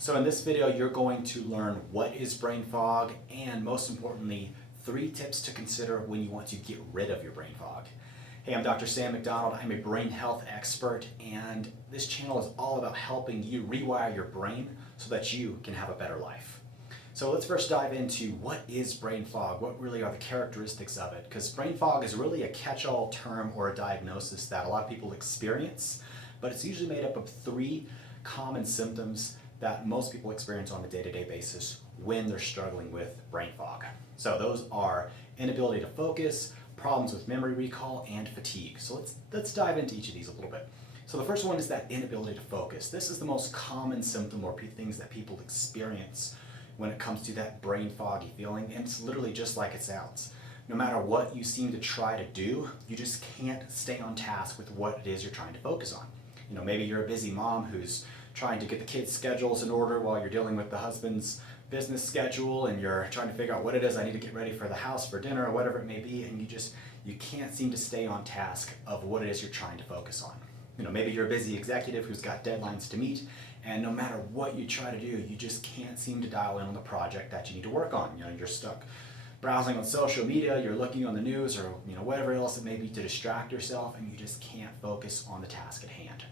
So in this video, you're going to learn what is brain fog and most importantly, 3 tips to consider when you want to get rid of your brain fog. Hey, I'm Dr. Sam McDonald. I'm a brain health expert, and this channel is all about helping you rewire your brain so that you can have a better life. So let's first dive into what is brain fog, what really are the characteristics of it, because brain fog is really a catch-all term or a diagnosis that a lot of people experience, but it's usually made up of 3 common symptoms that most people experience on a day-to-day basis when they're struggling with brain fog. So those are inability to focus, problems with memory recall, and fatigue. So let's dive into each of these a little bit. So the first one is that inability to focus. This is the most common symptom or things that people experience when it comes to that brain foggy feeling, and it's literally just like it sounds. No matter what you seem to try to do, you just can't stay on task with what it is you're trying to focus on. You know, maybe you're a busy mom who's trying to get the kids' schedules in order while you're dealing with the husband's business schedule, and you're trying to figure out what it is I need to get ready for the house for dinner or whatever it may be, and you can't seem to stay on task of what it is you're trying to focus on. You know, maybe you're a busy executive who's got deadlines to meet, and no matter what you try to do, you just can't seem to dial in on the project that you need to work on. You know, you're stuck browsing on social media, you're looking on the news, or whatever else it may be to distract yourself, and you just can't focus on the task at hand.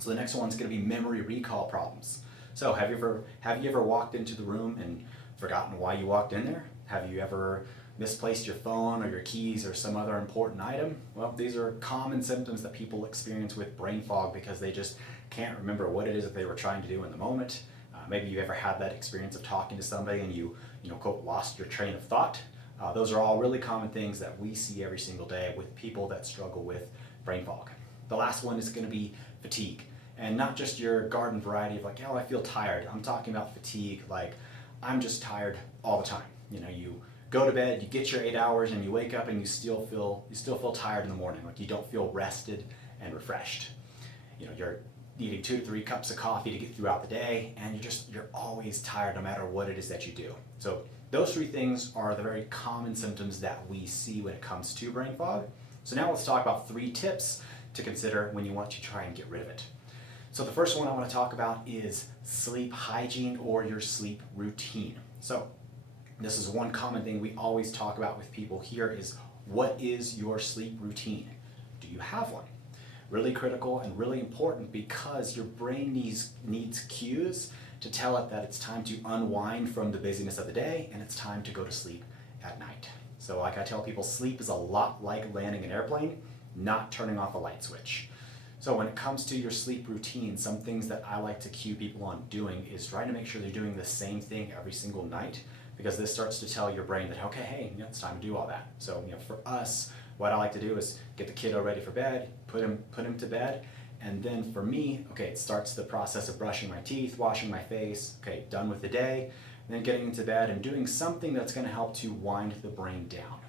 So the next one's going to be memory recall problems. So have you ever walked into the room and forgotten why you walked in there? Have you ever misplaced your phone or your keys or some other important item? Well, these are common symptoms that people experience with brain fog because they just can't remember what it is that they were trying to do in the moment. Maybe you ever had that experience of talking to somebody and you quote, lost your train of thought. Those are all really common things that we see every single day with people that struggle with brain fog. The last one is going to be fatigue. And not just your garden variety of like, oh, I feel tired. I'm talking about fatigue, like I'm just tired all the time. You go to bed, you get your 8 hours, and you wake up and you still feel tired in the morning. Like you don't feel rested and refreshed. You're needing 2 to 3 cups of coffee to get throughout the day, and you're always tired no matter what it is that you do. So those 3 things are the very common symptoms that we see when it comes to brain fog. So now let's talk about 3 tips to consider when you want to try and get rid of it. So the first one I want to talk about is sleep hygiene or your sleep routine. So this is one common thing we always talk about with people here is, what is your sleep routine? Do you have one? Really critical and really important because your brain needs cues to tell it that it's time to unwind from the busyness of the day and it's time to go to sleep at night. So like I tell people, sleep is a lot like landing an airplane, not turning off a light switch. So when it comes to your sleep routine, some things that I like to cue people on doing is trying to make sure they're doing the same thing every single night, because this starts to tell your brain that, okay, hey, it's time to do all that. So for us, what I like to do is get the kiddo ready for bed, put him to bed, and then for me, okay, it starts the process of brushing my teeth, washing my face, okay, done with the day, then getting into bed and doing something that's going to help to wind the brain down.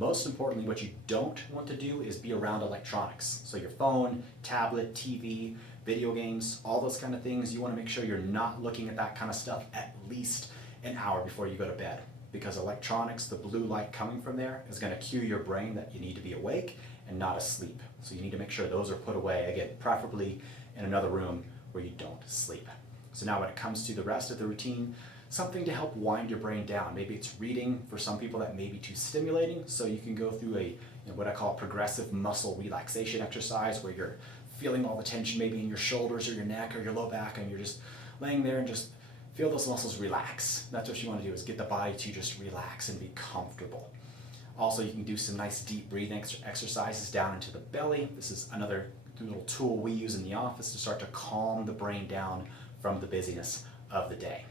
Most importantly, what you don't want to do is be around electronics. So your phone, tablet, TV, video games, all those kind of things, you want to make sure you're not looking at that kind of stuff at least an hour before you go to bed. Because electronics, the blue light coming from there, is going to cue your brain that you need to be awake and not asleep. So you need to make sure those are put away, again, preferably in another room where you don't sleep. So now when it comes to the rest of the routine, something to help wind your brain down. Maybe it's reading. For some people that may be too stimulating, so you can go through a what I call a progressive muscle relaxation exercise where you're feeling all the tension maybe in your shoulders or your neck or your low back, and you're just laying there and just feel those muscles relax. That's what you want to do, is get the body to just relax and be comfortable. Also, you can do some nice deep breathing exercises down into the belly. This is another little tool we use in the office to start to calm the brain down from the busyness of the day.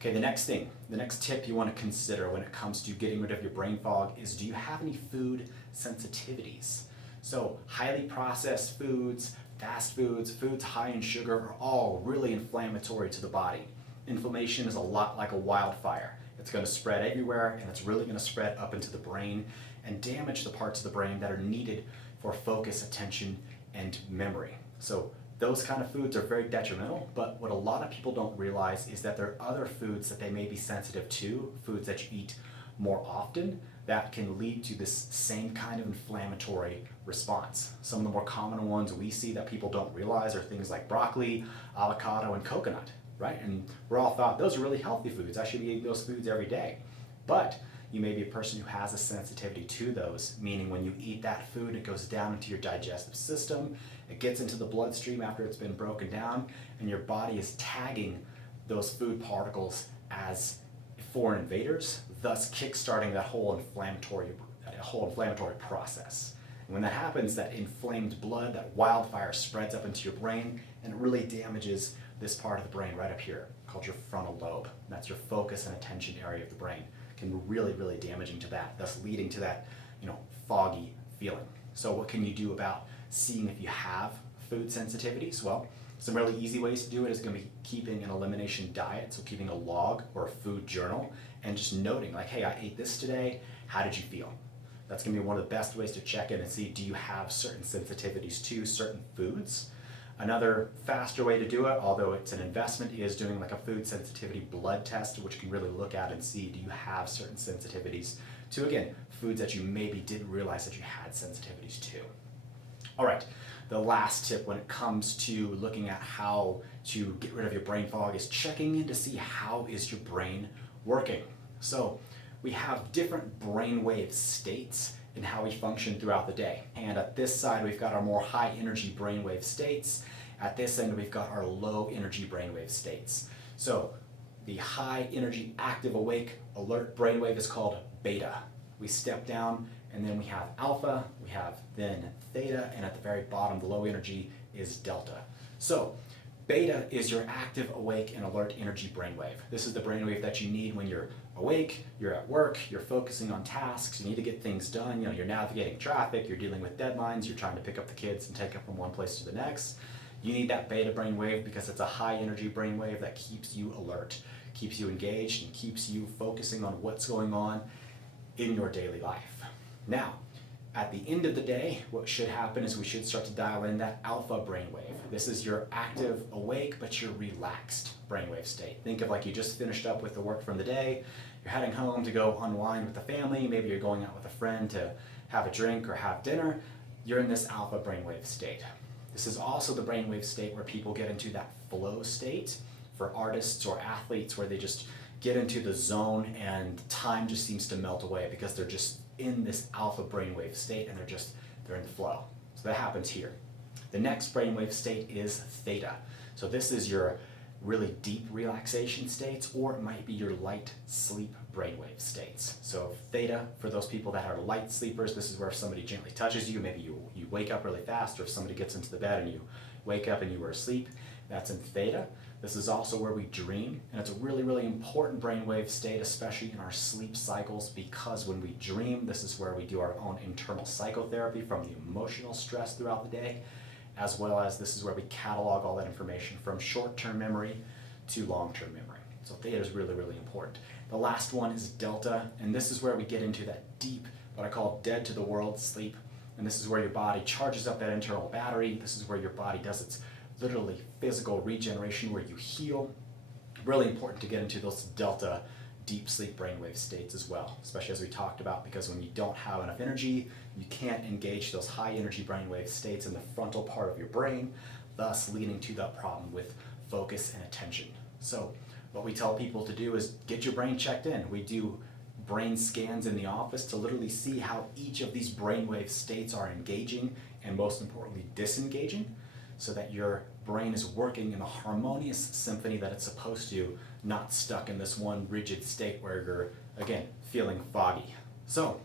Okay, the next tip you want to consider when it comes to getting rid of your brain fog is, do you have any food sensitivities? So highly processed foods, fast foods, foods high in sugar are all really inflammatory to the body. Inflammation is a lot like a wildfire. It's going to spread everywhere, and it's really going to spread up into the brain and damage the parts of the brain that are needed for focus, attention, and memory. So those kind of foods are very detrimental, but what a lot of people don't realize is that there are other foods that they may be sensitive to, foods that you eat more often, that can lead to this same kind of inflammatory response. Some of the more common ones we see that people don't realize are things like broccoli, avocado, and coconut. right? And we're all thought those are really healthy foods. I should be eating those foods every day. But you may be a person who has a sensitivity to those, meaning when you eat that food, it goes down into your digestive system, it gets into the bloodstream after it's been broken down, and your body is tagging those food particles as foreign invaders, thus kickstarting that whole inflammatory process. And when that happens, that inflamed blood, that wildfire spreads up into your brain, and it really damages this part of the brain right up here, called your frontal lobe. And that's your focus and attention area of the brain. It can be really, really damaging to that, thus leading to that, foggy feeling. So what can you do about seeing if you have food sensitivities? Well, some really easy ways to do it is going to be keeping an elimination diet, so keeping a log or a food journal, and just noting, like, hey, I ate this today, how did you feel? That's going to be one of the best ways to check in and see, do you have certain sensitivities to certain foods? Another faster way to do it, although it's an investment, is doing like a food sensitivity blood test, which can really look at and see, do you have certain sensitivities to, again, foods that you maybe didn't realize that you had sensitivities to. All right, the last tip when it comes to looking at how to get rid of your brain fog is checking in to see how is your brain working. So we have different brainwave states in how we function throughout the day. And at this side, we've got our more high energy brainwave states. At this end, we've got our low energy brainwave states. So the high energy, active, awake, alert brainwave is called beta. We step down, and then we have alpha, we have then theta, and at the very bottom, the low energy is delta. So beta is your active, awake, and alert energy brainwave. This is the brainwave that you need when you're awake, you're at work, you're focusing on tasks, you need to get things done, you're navigating traffic, you're dealing with deadlines, you're trying to pick up the kids and take them from one place to the next. You need that beta brainwave because it's a high energy brainwave that keeps you alert, keeps you engaged, and keeps you focusing on what's going on in your daily life. Now, at the end of the day, what should happen is we should start to dial in that alpha brainwave. This is your active, awake, but you're relaxed brainwave state. Think of like you just finished up with the work from the day, you're heading home to go unwind with the family, maybe you're going out with a friend to have a drink or have dinner, you're in this alpha brainwave state. This is also the brainwave state where people get into that flow state for artists or athletes, where they just get into the zone and time just seems to melt away because they're just in this alpha brainwave state and they're in flow. So that happens here. The next brainwave state is theta. So this is your really deep relaxation states, or it might be your light sleep brainwave states. So theta, for those people that are light sleepers, this is where if somebody gently touches you, maybe you wake up really fast, or if somebody gets into the bed and you wake up and you were asleep, that's in theta. This is also where we dream, and it's a really, really important brainwave state, especially in our sleep cycles, because when we dream, this is where we do our own internal psychotherapy from the emotional stress throughout the day, as well as this is where we catalog all that information from short-term memory to long-term memory. So theta is really, really important. The last one is delta, and this is where we get into that deep, what I call dead to the world sleep, and this is where your body charges up that internal battery. This is where your body does its literally physical regeneration, where you heal. Really important to get into those delta deep sleep brainwave states as well, especially as we talked about, because when you don't have enough energy, you can't engage those high energy brainwave states in the frontal part of your brain, thus leading to that problem with focus and attention. So what we tell people to do is get your brain checked in. We do brain scans in the office to literally see how each of these brainwave states are engaging and, most importantly, disengaging, so that your brain is working in a harmonious symphony that it's supposed to, not stuck in this one rigid state where you're, again, feeling foggy. So,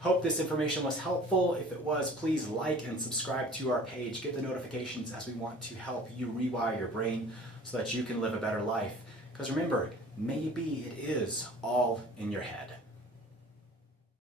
hope this information was helpful. If it was, please like and subscribe to our page. Get the notifications, as we want to help you rewire your brain so that you can live a better life. Because remember, maybe it is all in your head.